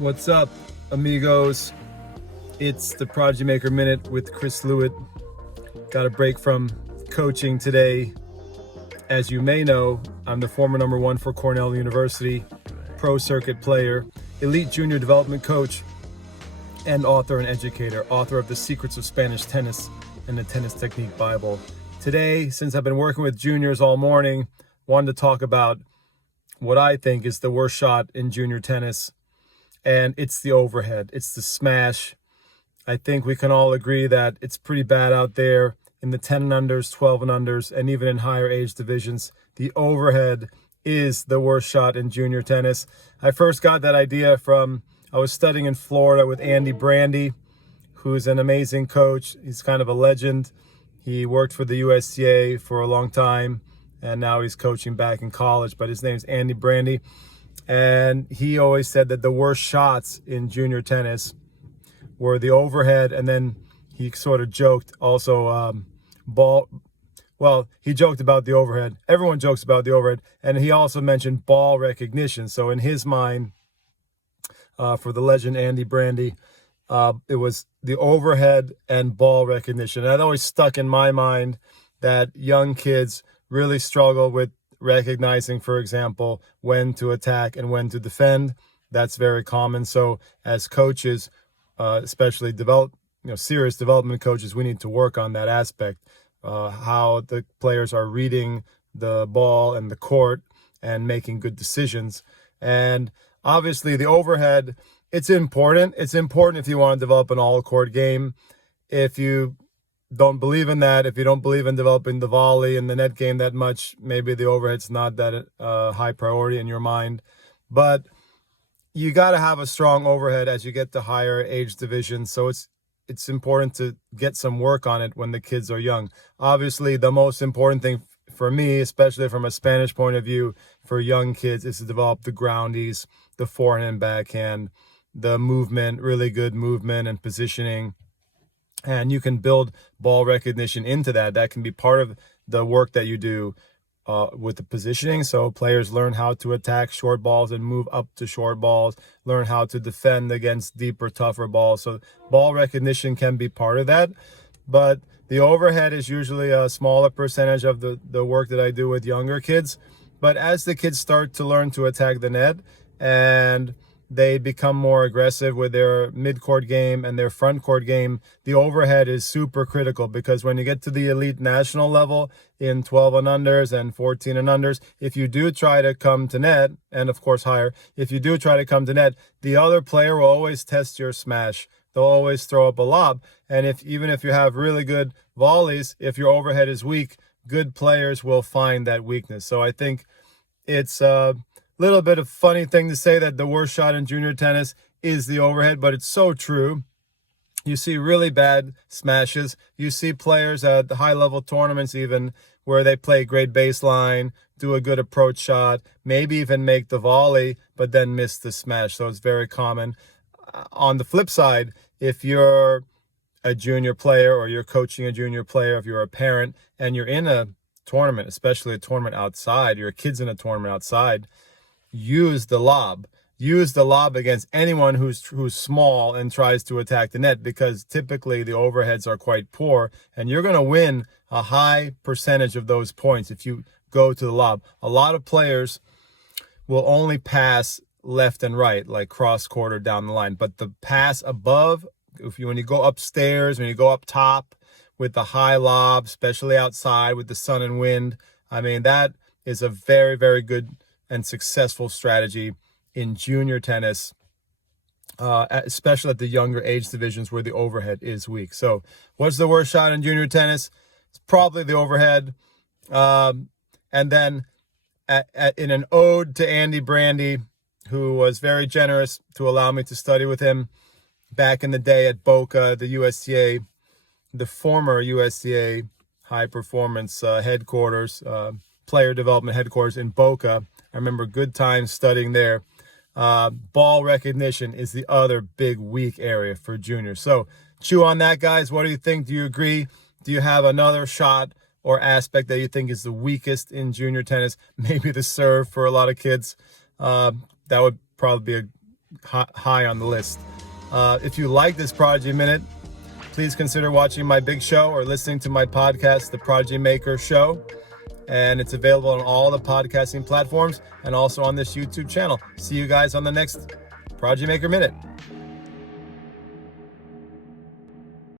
What's up, amigos? It's the Prodigy Maker Minute with Chris Lewitt. Got a break from coaching today. As you may know, I'm the former #1 for Cornell University, pro circuit player, elite junior development coach, and author and educator, author of The Secrets of Spanish Tennis and the Tennis Technique Bible. Today, since I've been working with juniors all morning, wanted to talk about what I think is the worst shot in junior tennis. And it's the overhead. It's the smash. I think we can all agree that it's pretty bad out there in the 10 and unders, 12 and unders, and even in higher age divisions. The overhead is the worst shot in junior tennis. I first got that idea I was studying in Florida with Andy Brandy, who's an amazing coach. He's kind of a legend. He worked for the USTA for a long time, and now he's coaching back in college, but his name's Andy Brandy. And he always said that the worst shots in junior tennis were the overhead, and then he sort of joked also he joked about the overhead. Everyone jokes about the overhead. And he also mentioned ball recognition. So in his mind, for the legend Andy Brandy, it was the overhead and ball recognition. And that always stuck in my mind that young kids really struggle with recognizing, for example, when to attack and when to defend. That's very common. So as coaches, especially serious development coaches, we need to work on that aspect, how the players are reading the ball and the court and making good decisions. And obviously the overhead, it's important. It's important if you want to develop an all-court game. If you don't believe in that, if you don't believe in developing the volley and the net game that much, maybe the overhead's not that high priority in your mind. But you got to have a strong overhead as you get to higher age divisions. So it's important to get some work on it when the kids are young. Obviously, the most important thing for me, especially from a Spanish point of view, for young kids is to develop the groundies, the forehand and backhand, the movement, really good movement and positioning. And you can build ball recognition into that. That can be part of the work that you do with the positioning. So players learn how to attack short balls and move up to short balls, learn how to defend against deeper, tougher balls. So ball recognition can be part of that. But the overhead is usually a smaller percentage of the work that I do with younger kids. But as the kids start to learn to attack the net and they become more aggressive with their mid-court game and their front-court game, the overhead is super critical, because when you get to the elite national level in 12 and unders and 14 and unders, if you do try to come to net, and of course higher, if you do try to come to net, the other player will always test your smash. They'll always throw up a lob. And even if you have really good volleys, if your overhead is weak, good players will find that weakness. So I think it's little bit of funny thing to say that the worst shot in junior tennis is the overhead, but it's so true. You see really bad smashes. You see players at the high-level tournaments even where they play great baseline, do a good approach shot, maybe even make the volley, but then miss the smash. So it's very common. On the flip side, if you're a junior player or you're coaching a junior player, if you're a parent and you're in a tournament, especially a tournament outside, your kid's in a tournament outside, use the lob. Use the lob against anyone who's small and tries to attack the net, because typically the overheads are quite poor, and you're going to win a high percentage of those points if you go to the lob. A lot of players will only pass left and right, like cross-court or down the line, but the pass above, when you go upstairs, when you go up top with the high lob, especially outside with the sun and wind, I mean, that is a very, very good and successful strategy in junior tennis, especially at the younger age divisions where the overhead is weak. So what's the worst shot in junior tennis? It's probably the overhead. And then in an ode to Andy Brandy, who was very generous to allow me to study with him back in the day at Boca, the USTA, the former USTA high performance headquarters, player development headquarters in Boca. I remember good times studying there. Ball recognition is the other big weak area for juniors. So chew on that, guys. What do you think? Do you agree? Do you have another shot or aspect that you think is the weakest in junior tennis? Maybe the serve for a lot of kids. That would probably be high on the list. If you like this Prodigy Minute, please consider watching my big show or listening to my podcast, The Prodigy Maker Show. And it's available on all the podcasting platforms and also on this YouTube channel. See you guys on the next Prodigy Maker Minute.